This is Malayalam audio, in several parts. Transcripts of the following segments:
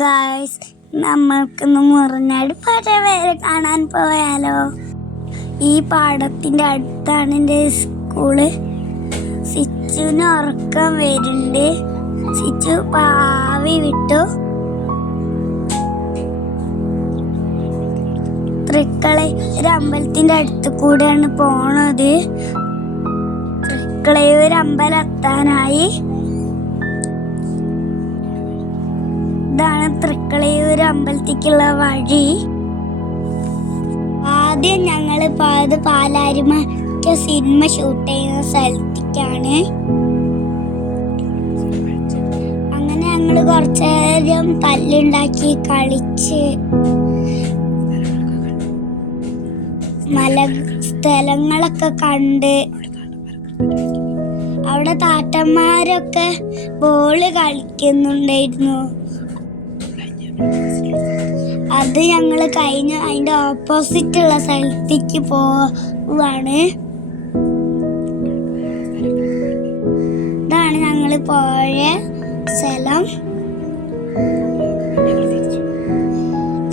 ഗായ്സ്, നമ്മൾക്കിന്ന് മുറിഞ്ഞാട് പഴവരെ കാണാൻ പോയാലോ? ഈ പാടത്തിൻ്റെ അടുത്താണ് എൻ്റെ സ്കൂള്. സിച്ചുവിന് ഉറക്കം വരുന്നുണ്ട്. സിച്ചു പാവി വിട്ടു. തൃക്കളയൂർ അമ്പലത്തിൻ്റെ അടുത്ത് കൂടെയാണ് പോണത്. തൃക്കളയൂർ അമ്പലം എത്താനായി. ഇതാണ് തൃക്കളയൂർ അമ്പലത്തേക്കുള്ള വഴി. ആദ്യം ഞങ്ങൾ പോയത് പാലാരിമറ്റ സിനിമ ഷൂട്ട് ചെയ്യുന്ന സ്ഥലത്തേക്കാണ്. അങ്ങനെ ഞങ്ങൾ കുറച്ചു നേരം തല്ലുണ്ടാക്കി കളിച്ച് മല സ്ഥലങ്ങളൊക്കെ കണ്ട് അവിടെ താത്തന്മാരൊക്കെ ബോള് കളിക്കുന്നുണ്ടായിരുന്നു. അത് ഞങ്ങൾ കഴിഞ്ഞ് അതിൻ്റെ ഓപ്പോസിറ്റ് ഉള്ള സ്ഥലത്തേക്ക് പോവാണ്. ഇതാണ് ഞങ്ങൾ പോയ സ്ഥലം.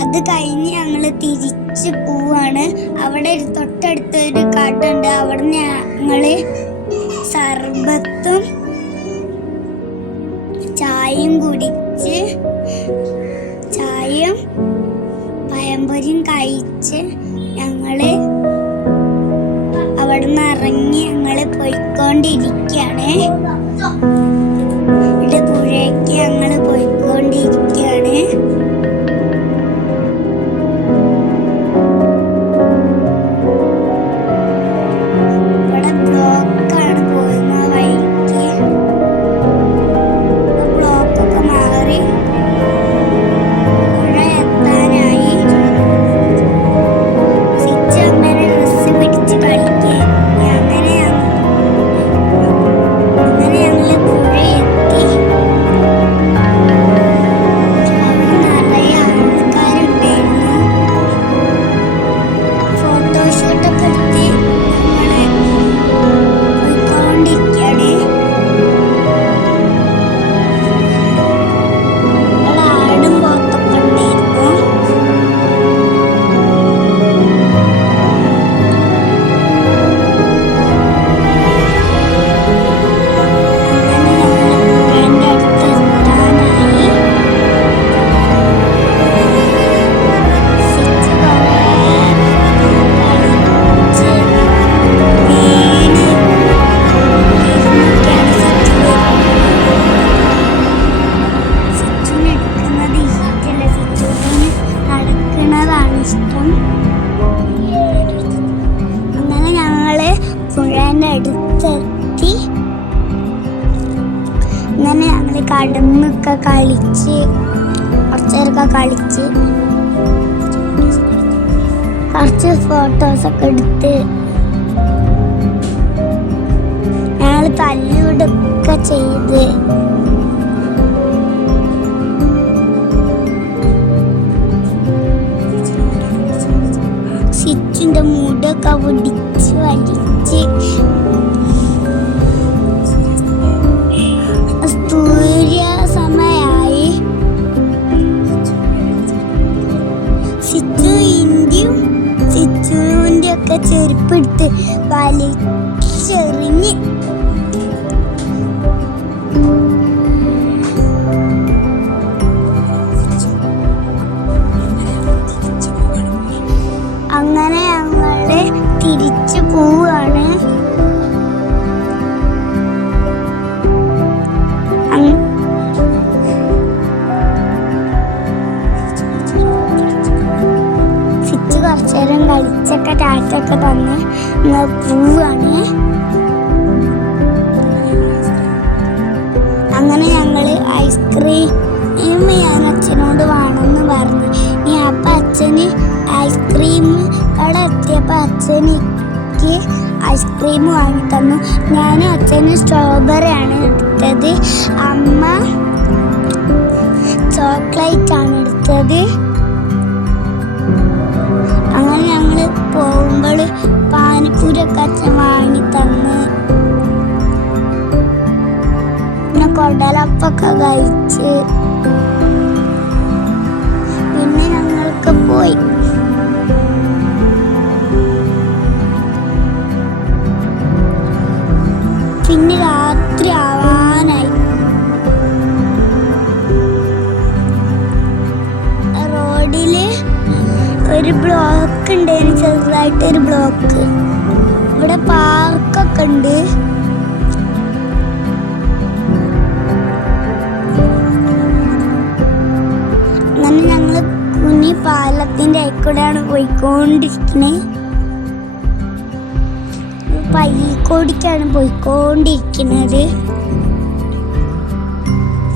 അത് കഴിഞ്ഞ് ഞങ്ങൾ തിരിച്ച് പോവാണ്. അവിടെ തൊട്ടടുത്തൊരു കടയുണ്ട്. അവിടെ ഞങ്ങൾ സർബത്തും ചായയും കുടിച്ച് ചായയും പഴംപൊരിയും കഴിച്ച് ഞങ്ങള് അവിടെ നിന്ന് ഇറങ്ങി ഞങ്ങള് പോയിക്കൊണ്ടിരിക്കുകയാണ്. ഇവിടെ പുഴയ്ക്ക് ഞങ്ങള് പോയിക്കൊണ്ടിരിക്കുകയാണ്. ഇവിടെ ബ്ലോക്കാണ് പോകുന്ന വഴിക്ക്. ബ്ലോക്കൊക്കെ മാറി പുഴേൻ്റെ അടുത്തെത്തി. അങ്ങനെ ഞങ്ങൾ കടന്നൊക്കെ കളിച്ച് കുറച്ചേരൊക്കെ കളിച്ച് കുറച്ച് ഫോട്ടോസൊക്കെ എടുത്ത് ഞങ്ങൾ തല്ലുകൊടുക്കെ ചെയ്ത് സിച്ചുൻ്റെ മുടൊക്കെ ഒടിച്ച് വലിച്ച് സൂര്യ സമയായി. സിച്ചു ഇന്ത്യയും സിച്ചുവിൻ്റെ ഒക്കെ ചെരുപ്പെടുത്ത് വലിച്ചെറിഞ്ഞ് അങ്ങനെ ഞങ്ങള് തിരിച്ചു പോവാണ്. സിച്ച് കുറച്ചു നേരം കളിച്ചൊക്കെ ടാറ്റൊക്കെ തന്ന് പോവാണ്. അങ്ങനെ ഞങ്ങള് ഐസ്ക്രീം ഞാൻ അച്ഛനോട് വേണമെന്ന് പറഞ്ഞു. അപ്പം അച്ഛന് ഐസ്ക്രീം അവിടെ എത്തിയപ്പോൾ അച്ഛനിക്ക് ഐസ്ക്രീം വാങ്ങി തന്നു. ഞാനും അച്ഛന് സ്ട്രോബെറിയാണ് എടുത്തത്. അമ്മ ചോക്ലേറ്റ് ആണ് എടുത്തത്. അങ്ങനെ ഞങ്ങൾ പോകുമ്പോൾ പാനിപ്പൂരൊക്കെ അച്ഛൻ വാങ്ങി തന്ന് പിന്നെ കൊടലപ്പൊക്കെ കഴിച്ച് ഒരു ബ്ലോക്ക് ഉണ്ടായിരുന്നു, ചെറുതായിട്ടൊരു ബ്ലോക്ക്. ഇവിടെ പാർക്കൊക്കെ ഉണ്ട്. അങ്ങനെ ഞങ്ങൾ കുഞ്ഞി പാലത്തിന്റെ അയക്കൂടെയാണ് പോയിക്കൊണ്ടിരിക്കുന്നത്. പയ്യക്കോടിക്കാണ് പോയിക്കൊണ്ടിരിക്കുന്നത്.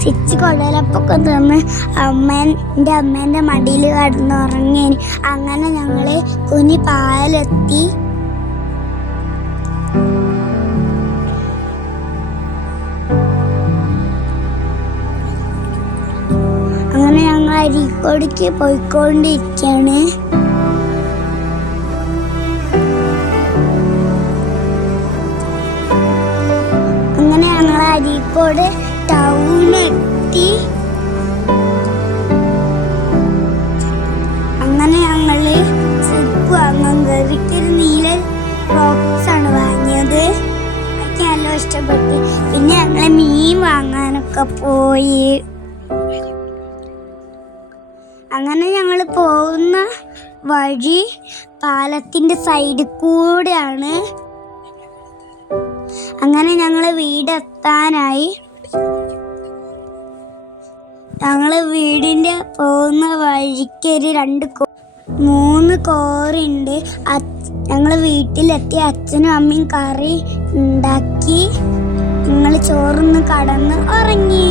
ചിച്ച് കൊടലപ്പൊക്കെ തന്ന് എൻ്റെ അമ്മേൻ്റെ മടിയിൽ കിടന്നുറങ്ങി. അങ്ങനെ ഞങ്ങൾ കുഞ്ഞി പാലെത്തി. അങ്ങനെ ഞങ്ങൾ അരീക്കോടിക്ക് പോയിക്കൊണ്ടിരിക്കുകയാണ്. അങ്ങനെ ഞങ്ങൾ അരീക്കോട് ടൗണെത്തി. അങ്ങനെ ഞങ്ങള് സിപ്പ് വാങ്ങാൻ കയറിക്കൊരു നീല റോക്സ് ആണ് വാങ്ങിയത്. എനിക്ക് നല്ല ഇഷ്ടപ്പെട്ടു. പിന്നെ ഞങ്ങള് മീൻ വാങ്ങാനൊക്കെ പോയി. അങ്ങനെ ഞങ്ങൾ പോകുന്ന വഴി പാലത്തിന്റെ സൈഡിൽ കൂടെയാണ്. അങ്ങനെ ഞങ്ങള് വീടെത്താനായി. ഞങ്ങള് വീടിന്റെ പോകുന്ന വഴിക്ക് ഒരു 3 കോറിയുണ്ട്. ഞങ്ങള് വീട്ടിലെത്തി. അച്ഛനും അമ്മയും കറി ഉണ്ടാക്കി. ഞങ്ങൾ ചോറൊന്ന് കടന്ന് ഉറങ്ങി.